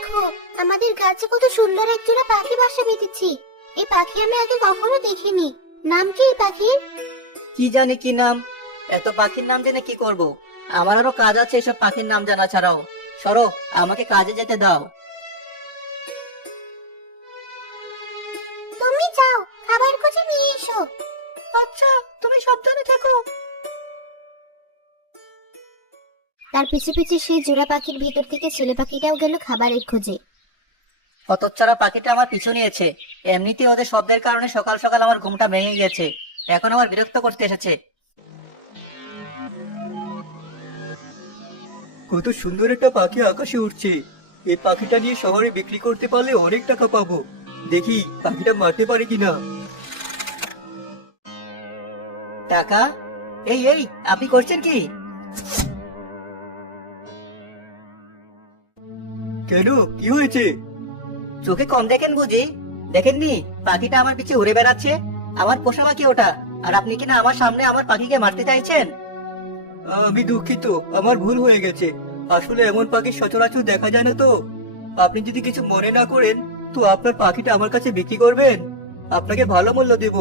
দেখো, আমাদের গাছে কত সুন্দর এক জোড়া পাখি বাসা বেঁধেছি। এই পাখি আমি আগে কখনো দেখিনি। নাম কি এই পাখির? কি জানি কি নাম। এত পাখির নাম জেনে কি করব? আমার আরো কাজ আছে এসব পাখির নাম জানা ছাড়াও। সরো, আমাকে কাজে যেতে দাও। তুমি যাও, খাবার খুঁজে নিয়ে এসো। আচ্ছা, তুমি সাবধানে থেকো। তার পিছে পিছে সেই জোড়া পাখির ভিতর থেকে ছেলে পাখিটাও গেল খাবারের খোঁজে। হতচ্ছাড়া পাখিটা আমার পিছু নিয়েছে। এমনিতেই ওদের শব্দের কারণে সকাল সকাল আমার ঘুমটা ভেঙে গেছে। এখন আবার বিরক্ত করতে এসেছে। কত সুন্দর একটা পাখি আকাশে উঠছে। এই পাখিটা নিয়ে শহরে বিক্রি করতে পারলে অনেক টাকা পাবো। দেখি পাখিটা মারতে পারে কিনা। টাকা? এই এই, আপনি করছেন কি? কেন, কি হয়েছে? চোখে কম দেখেন বুঝি? দেখেননি পাখিটা আমার পিছে উড়ে বেড়াচ্ছে? আমার পোষা পাখি ওটা, আর আপনি কিনা আমার সামনে আমার পাখিকে মারতে চাইছেন? আমি দুঃখিত, আমার ভুল হয়ে গেছে। আসলে এমন পাখি সচরাচর দেখা যায় না তো। আপনি যদি কিছু মনে না করেন তো আপনার পাখিটা আমার কাছে বিক্রি করবেন। আপনাকে ভালো মূল্য দেব।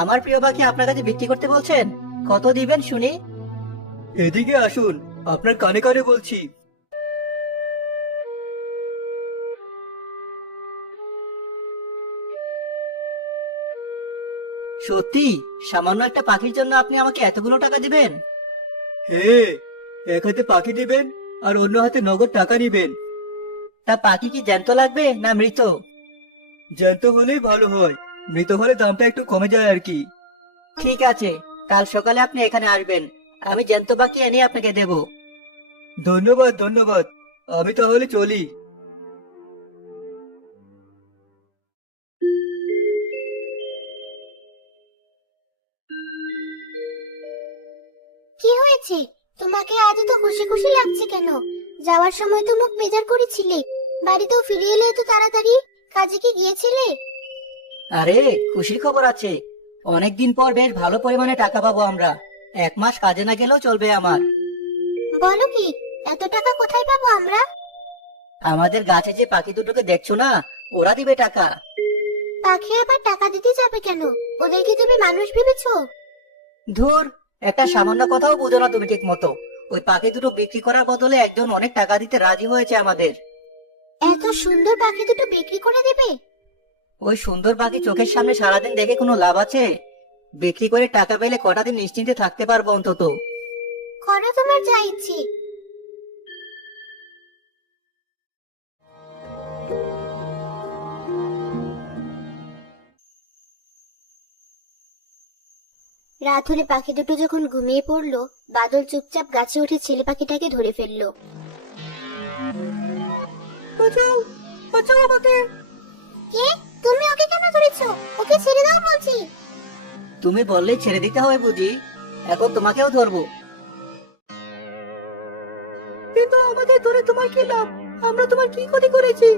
আমার প্রিয় পাখি আপনার কাছে বিক্রি করতে বলছেন? কত দিবেন শুনি? এদিকে আসুন, আপনার কানে কানে বলছি। সত্যি? সামান্য একটা পাখির জন্য আপনি আমাকে এতগুলো টাকা দিবেন? হে, এক হাতে পাখি দিবেন আর অন্য হাতে নগদ টাকা নিবেন। তা পাখি কি জ্যান্ত লাগবে না মৃত? জ্যান্ত হলেই ভালো হয়, মৃত হলে দামটা একটু কমে যায় আর কি। ঠিক আছে, কাল সকালে আপনি এখানে আসবেন। আমি জ্যান্ত পাখি এনে আপনাকে দেব। ধন্যবাদ ধন্যবাদ, আমি তাহলে চলি। কি হয়েছে? তোমাকে আজ তো খুশি খুশি লাগছে কেন? যাওয়ার সময় তো মুখ বেজার করেছিলে। বাড়িতেও ফিরে এলে এত তাড়াতাড়ি। কাজে কি গিয়েছিলে? আরে, খুশির খবর আছে। অনেকদিন পর বেশ ভালো পরিমাণে টাকা পাবো আমরা। 1 মাস কাজে না গেলেও চলবে আমার। বলো কি, এত টাকা কোথায় পাবো আমরা? আমাদের গাছে যে পাখি দুটোকে দেখছো না, ওরা দিবে টাকা। পাখি আবার টাকা দিতে যাবে কেন? ওদের কি তুমি মানুষ ভেবেছো? ধুর, একটা সামান্য কথাও বুঝো না তুমি ঠিক মতো। ওই পাখি দুটো বিক্রি করার বদলে একজন অনেক টাকা দিতে রাজি হয়েছে আমাদের। এত সুন্দর পাখি দুটো বিক্রি করে দেবে? ওই সুন্দর পাখি চোখের সামনে সারাদিন দেখে কোনো লাভ আছে? বিক্রি করে টাকা পেলে কটা দিন নিশ্চিন্তে থাকতে পারবো অন্তত। করো তোমার যা ইচ্ছে। রাত হলে পাখি দুটো যখন ঘুমিয়ে পড়লো, বাদল চুপচাপ গাছে উঠে ছেলে পাখিটাকে ধরে ফেললো। বাঁচাও, বাঁচাও আমাকে। কে? তুমি ওকে কেন ধরেছো? ওকে ছেড়ে দাও বলছি। তুমি বললেই ছেড়ে দিতে হবে বুঝি? এখন তোমাকেও ধরবো। কিন্তু আমাদের ধরে তোমার কি লাভ? আমরা তোমার কি ক্ষতি করেছি?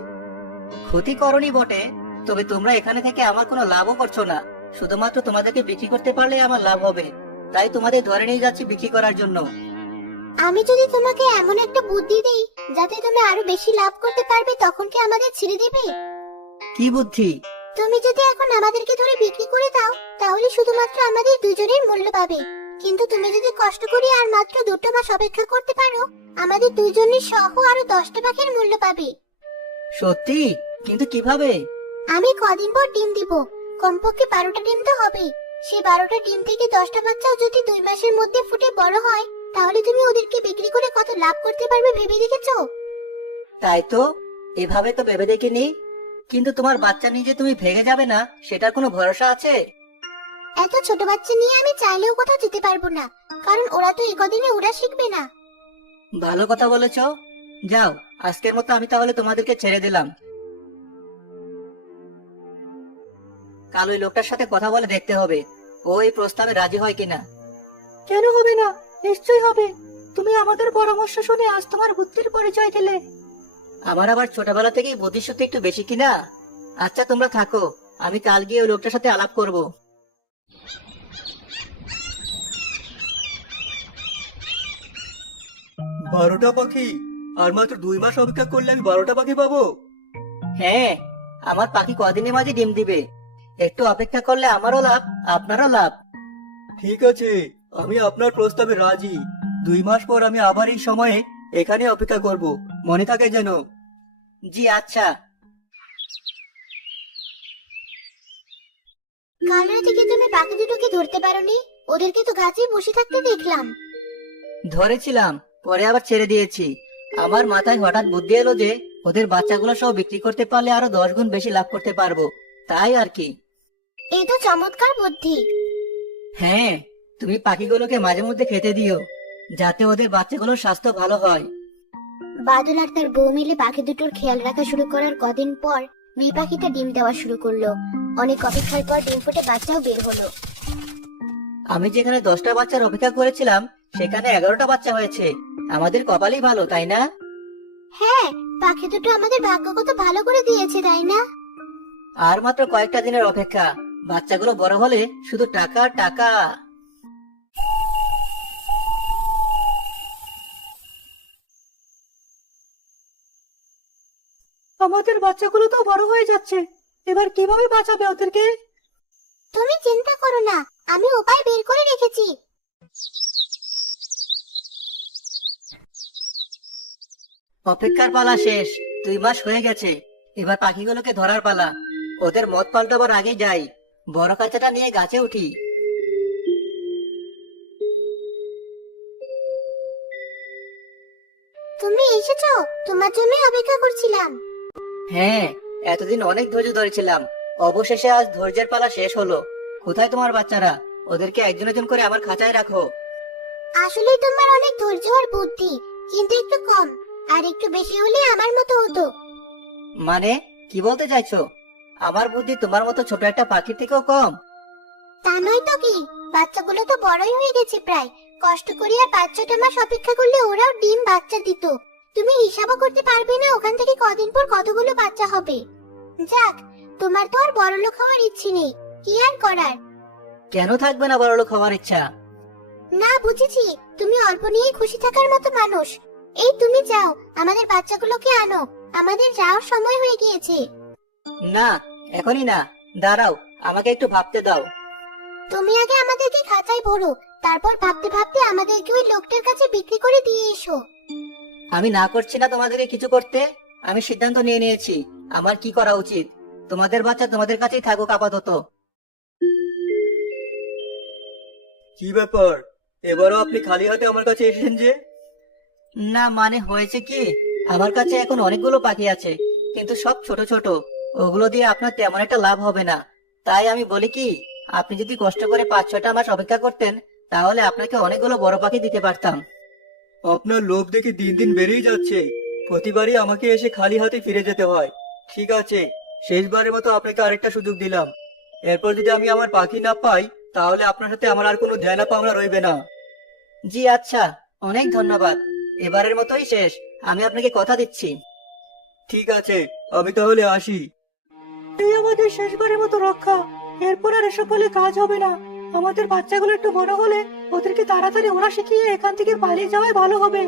ক্ষতি করনি বটে, তবে তোমরা এখানে থেকে আমার কোনো লাভও করছো না। শুধুমাত্র তোমাদেরকে বিক্রি করতে পারলে আমার লাভ হবে, তাই তোমাদের ধরে নিয়ে যাচ্ছি বিক্রি করার জন্য। আমি যদি তোমাকে এমন একটা বুদ্ধি দেই যাতে তুমি আরো বেশি লাভ করতে পারবে, তখন কি আমাদের ছেড়ে দিবে? কি বুদ্ধি? তুমি যদি এখন আমাদেরকে ধরে বিক্রি করে দাও, তাহলে শুধুমাত্র আমাদের দুজনের মূল্য পাবে। কিন্তু তুমি যদি কষ্ট করে আর মাত্র 2 মাস অপেক্ষা করতে পারো, আমাদের দুজনের সহ আরো 10টা পাখির মূল্য পাবে। সত্যি? কিন্তু কিভাবে? আমি কদিন পর ডিম দিব। কমপক্ষে 12টা ডিম তো হবে। সেই 12টা ডিম থেকে 10টা বাচ্চাও যদি 2 মাসের মধ্যে ফুটে বড় হয়, তাহলে তুমি ওদেরকে বিক্রি করে কত লাভ করতে পারবে ভেবে দেখেছো? তাই তো, এভাবে তো ভেবে দেখিনি। কিন্তু তোমার বাচ্চা নিয়ে যে তুমি ভেগে যাবে না, সেটার কোনো ভরসা আছে? এত ছোট বাচ্চা নিয়ে আমি চাইলেও কোথাও যেতে পারবো না, কারণ ওরা তো একদিনে উড়া শিখবে না। ভালো কথা বলেছো। যাও, আজকের মতো আমি তাহলে তোমাদেরকে ছেড়ে দিলাম। কাল ওই লোকটার সাথে কথা বলে দেখতে হবে ও এই প্রস্তাবে রাজি হয় কিনা। কেন হবে না? নিশ্চয়ই হবে। তুমি আমাদের পরামর্শ শুনে আজ তোমার বুদ্ধির পরিচয় দিলে। আমার আবার ছোটবেলা থেকেই বুদ্ধিশুদ্ধি একটু বেশি কিনা। আচ্ছা, তোমরা থাকো, আমি কাল গিয়ে ওই লোকটার সাথে আলাপ করব। 12টা পাখি? আর মাত্র 2 মাস অপেক্ষা করলে আমি 12টা পাখি পাবো? হ্যাঁ, আমার পাখি কদিনের মাঝে ডিম দিবে। একটু অপেক্ষা করলে আমারও লাভ, আপনারও লাভ। ঠিক আছে, আমি আপনার প্রস্তাবে রাজি। 2 মাস পর আমি আবার এই সময়ে এখানে অপেক্ষা করব, মনে থাকে যেন। জি আচ্ছা। কাল রাতে কি তুমি পাখি দুটোকে ধরতে পারোনি? ওদেরকে তো গাছে বসে থাকতে দেখলাম। ধরেছিলাম, পরে আবার ছেড়ে দিয়েছি। আমার মাথায় হঠাৎ বুদ্ধি এলো যে ওদের বাচ্চাগুলো সব বিক্রি করতে পারলে আরো 10 গুণ বেশি লাভ করতে পারবো, তাই আর কি। এই তো চমৎকার বুদ্ধি। হ্যাঁ, তুমি পাখিগুলোকে মাঝে মধ্যে খেতে দিও, যাতে ওদের বাচ্চাগুলোর স্বাস্থ্য ভালো হয়। বাদল আর তার বউ মিলে পাখি দুটোর খেয়াল রাখা শুরু করার কদিন পর মেয়ে পাখিটা ডিম দেওয়া শুরু করলো। অনেক অপেক্ষার পর ডিম ফুটে বাচ্চাও বের হলো। আমি যেখানে 10টা বাচ্চার অপেক্ষা করেছিলাম সেখানে 11টা বাচ্চা হয়েছে। আমাদের কপালই ভালো, তাই না? হ্যাঁ, পাখি দুটো আমাদের ভাগ্য কত ভালো করে দিয়েছে, তাই না? আর মাত্র কয়েকটা দিনের অপেক্ষা, বাচ্চাগুলো বড় হলে শুধু টাকা আর টাকা। আমাদের বাচ্চাগুলো তো বড় হয়ে যাচ্ছে, এবার কিভাবে বাঁচাবে ওদেরকে? তুমি চিন্তা করো না, আমি উপায় বের করে রেখেছি। অপেক্ষার পালা শেষ, 2 মাস হয়ে গেছে। এবার পাখিগুলোকে ধরার পালা। ওদের মত পাল্টাবার আগে যাই, বড় কাঁচাটা নিয়ে গাছে উঠি। তুমি এসেছো, তোমার জন্যই অপেক্ষা করছিলাম। হ্যাঁ, এতদিন অনেক ধৈর্য ধরেছিলাম, অবশেষে আজ ধৈর্যের পালা শেষ হলো। কোথায় তোমার বাচ্চারা? ওদেরকে একজন একজন করে আমার খাঁচায় রাখো। আসলেই তোমার অনেক ধৈর্য আর বুদ্ধি, কিন্তু একটু কম। আর একটু বেশি হলে আমার মতো হতো। মানে কি বলতে চাইছো? আমার বুদ্ধি তোমার মতো ছোট একটা পাখির থেকেও কম? তা নয় তো কি, বাচ্চাগুলো তো বড়ই হয়ে গেছে প্রায়। কষ্ট করে আর 5-6টা মাস অপেক্ষা করলে ওরাও ডিম বাচ্চা দিত। তুমি হিসাবও করতে পারবে না ওখান থেকে কদিন পর কতগুলো বাচ্চা হবে। যাক, তোমার তো আর বড়লোক হওয়ার ইচ্ছে নেই, কি আর করার। কেন থাকবে না বড়লোক হওয়ার ইচ্ছা? না, বুঝেছি, তুমি অল্প নিয়েই খুশি থাকার মতো মানুষ। এই তুমি যাও, আমাদের বাচ্চাগুলোকে আনো, আমাদের যাওয়ার সময় হয়ে গিয়েছে। না, এখনই না, দাঁড়াও, আমাকে একটু ভাবতে দাও। তুমি আগে আমাদেরকে খাঁচায় ভরো, তারপর ভাবতে ভাবতে আমাদেরকে ওই লোকটার কাছে বিক্রি করে দিয়ে এসো। আমি না করছি না তোমাদেরকে কিছু করতে। আমি সিদ্ধান্ত নিয়ে নিয়েছি আমার কি করা উচিত। তোমাদের বাচ্চা তোমাদের কাছেই থাকুক আপাতত। কি ব্যাপার, এবারও আপনি খালি হাতে আমার কাছে এসেছেন যে? না মানে হয়েছে কি, আমার কাছে এখন অনেকগুলো পাখি আছে, কিন্তু সব ছোট ছোট। ওগুলো দিয়ে আপনার তেমন একটা লাভ হবে না। তাই আমি বলি কি, আপনি যদি কষ্ট করে 5-6টা মাস অপেক্ষা করতেন, তাহলে আপনাকে অনেকগুলো বড় পাখি দিতে পারতাম। আপনার লোভ দেখে দিন দিন বেড়েই যাচ্ছে। প্রতিবারই আমাকে এসে খালি হাতে ফিরে যেতে হয়। ঠিক আছে, শেষবারের মতো আপনাকে আরেকটা সুযোগ দিলাম। এরপর যদি আমি আমার পাখি না পাই, তাহলে আপনার সাথে আমার আর কোনো ধ্যানা পাওনা রইবে না। জি আচ্ছা, অনেক ধন্যবাদ। এবারের মতোই শেষ, আমি আপনাকে কথা দিচ্ছি। ঠিক আছে, আমি তাহলে আসি। এই আমাদের শেষবারের মতো রক্ষা, এরপর আর এসব বলে কাজ হবে না। আমাদের বাচ্চাগুলো একটু বড় হলে ওদেরকে তাড়াতাড়ি ওরা শিখিয়ে এখান থেকে পালিয়ে যাওয়াই ভালো হবে।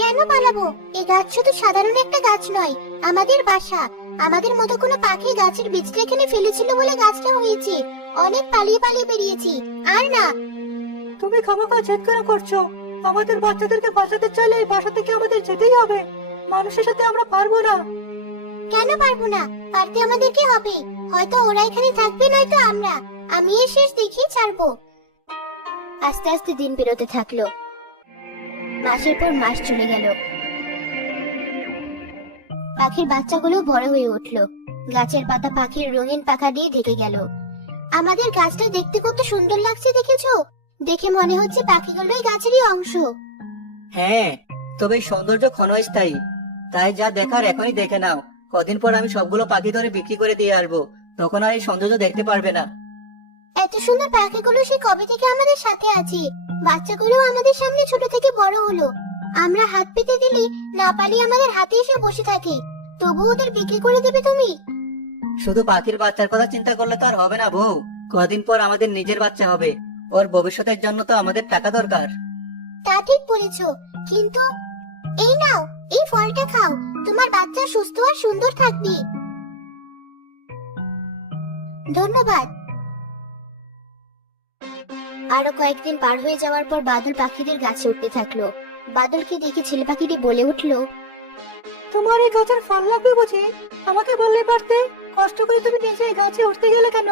কেন পালাবো? এই গাছ শুধু সাধারণ একটা গাছ নয়, আমাদের বাসা। আমাদের মতো কোনো পাখি গাছের বীজটা এখানে ফেলেছিল বলে গাছটা হয়েছে। অনেক পালিয়ে পালিয়ে বেরিয়েছি, আর না। তুমি খামোখা জেদ কেন করছো? আমাদের বাচ্চাদেরকে বাঁচাতে চাইলে এই বাসা থেকে আমাদের যেতেই হবে। মানুষের সাথে আমরা পারবো না। কেন পারবো না? পারতে আমাদেরকে হবে। হয়তো ওরা এখানে থাকবে, নয়তো আমরা। আমি এর শেষ দেখিয়ে ছাড়বো। আস্তে আস্তে দিন পেরোতে থাকলো। মাসের পর মাস চলে গেল। পাখির বাচ্চাগুলো বড় হয়ে উঠলো। গাছের পাতা পাখির রঙিন পাখা দিয়ে ঢেকে গেল। আমাদের গাছটা দেখতে কত সুন্দর লাগছে, দেখেছো? দেখে মনে হচ্ছে পাখিগুলোই গাছেরই অংশ। হ্যাঁ, তবে এই সৌন্দর্য ক্ষণস্থায়ী। তাই যা দেখার এখনই দেখে নাও। কদিন পর আমি সবগুলো পাখি ধরে বিক্রি করে দিয়ে আসবো, তখন আর এই সৌন্দর্য দেখতে পারবে না। এত সুন্দর পাখিগুলো সে কবে থেকে আমাদের সাথে আছে। বাচ্চাগুলো আমাদের সামনে ছোট থেকে বড় হলো। আমরা হাত পেতে দিলে না পালিয়ে আমাদের হাতে এসে বসে থাকে। তবু ওদের বিক্রি করে দেবে তুমি? শুধু পাখির বাচ্চার কথা চিন্তা করলে তো আর হবে না বউ। কদিন পর আমাদের নিজের বাচ্চা হবে, ওর ভবিষ্যতের জন্য তো আমাদের টাকা দরকার। তা ঠিক বলেছো, কিন্তু এই নাও, এই ফলটা খাও, তোমার বাচ্চা সুস্থ আর সুন্দর থাকবে। ধন্যবাদ। আরো কয়েকদিন পার হয়ে যাওয়ার পর বাদল পাখিদের গাছে উঠতে থাকলো। বাদলকে দেখে ছেলে পাখিটি বলে উঠলো, তোমার এই গাছের ফল লাগবে বুঝি? আমাকে বললে পারতে, কষ্ট করে তুমি নিজে এই গাছে উঠতে গেলে কেন?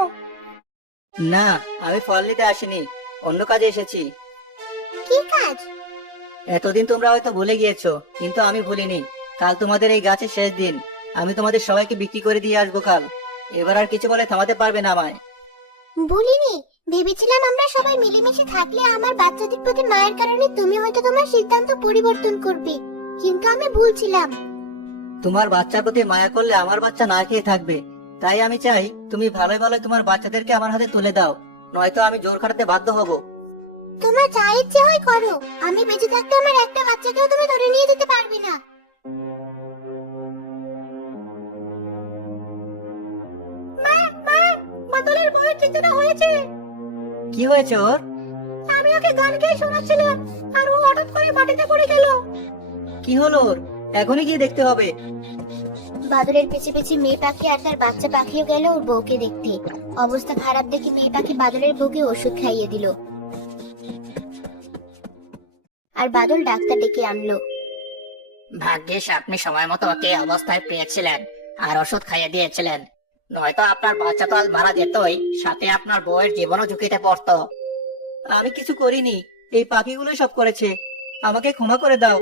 না, আমি ফল নিতে আসিনি, অন্য কাজে এসেছি। কি কাজ? এতদিন তোমরা হয়তো ভুলে গিয়েছো, কিন্তু আমি ভুলিনি। কাল তোমাদের এই গাছের শেষ দিন, আমি তোমাদের সবাইকে বিক্রি করে দিয়ে আসবো কাল। এবার আর কিছু বলে থামাতে পারবে না আমায়। বলিনি, ভেবেছিলাম আমরা সবাই মিলেমিশে থাকলে আমার বাচ্চাদের প্রতি মায়ের কারণে তুমি হয়তো তোমার সিদ্ধান্ত পরিবর্তন করবে, কিন্তু আমি ভুলছিলাম। তোমার বাচ্চার প্রতি মায়া করলে আমার বাচ্চা না খেয়ে থাকবে, তাই আমি চাই তুমি ভালোই ভালোই তোমার বাচ্চাদেরকে আমার হাতে তুলে দাও, নয়তো আমি জোর খাটাতে বাধ্য হব। তোমার যা ইচ্ছে হয় করো, আমি বেঁচে থাকতে আমার একটা বাচ্চাকেও তুমি ধরে নিয়ে যেতে পারবে না। বাদলের বয়স চেতনা হয়েছে। কি হয়েছে ওর? আমি ওকে গান গেয়ে শোনাচ্ছিলাম, আর ও হঠাৎ করে মাটিতে পড়ে গেল। কি হলো ওর? এখনই গিয়ে দেখতে হবে। বাদলের পিছে পিছে মেয়ে পাখি আর তার বাচ্চা পাখিও গেল ওর বউকে দেখতে। অবস্থা খারাপ দেখে মেয়ে পাখি বাদলের বউকে ওষুধ খাইয়ে দিল, আর বাদল ডাক্তার ডেকে আনলো। ভাগ্যিস আপনি সময় মতো ওকে অবস্থায় পেয়েছিলেন আর ওষুধ খাইয়ে দিয়েছিলেন, নয়তো আপনার বাচ্চা তো আজ মারা যেতই, সাথে আপনার বউয়ের জীবনও ঝুঁকিতে পড়তো। আমি কিছু করিনি, এই পাখিগুলো সব করেছে। আমাকে ক্ষমা করে দাও।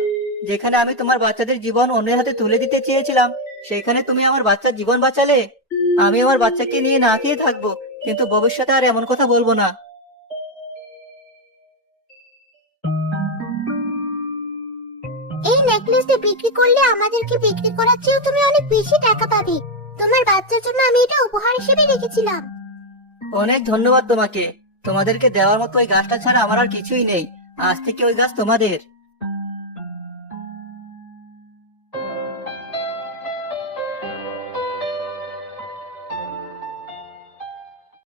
যেখানে আমি তোমার বাচ্চাদের জীবন অন্যের হাতে তুলে দিতে চেয়েছিলাম, সেখানে তুমি আমার বাচ্চার জীবন বাঁচালে। আমি আমার বাচ্চাকে নিয়ে না খেয়ে থাকবো, কিন্তু ভবিষ্যতে আর এমন কথা বলবো না। এই নেকলেসটা বিক্রি করলে আমাদেরকে বিক্রি করার চেয়েও তুমি অনেক বেশি টাকা পাবে। তোমার বাচ্চার জন্য আমি এটা উপহার হিসেবে রেখেছিলাম। অনেক ধন্যবাদ তোমাকে। তোমাদেরকে দেওয়ার মতো ওই গাছটা ছাড়া আমার আর কিছুই নেই। আজ থেকে ওই গাছ তোমাদের।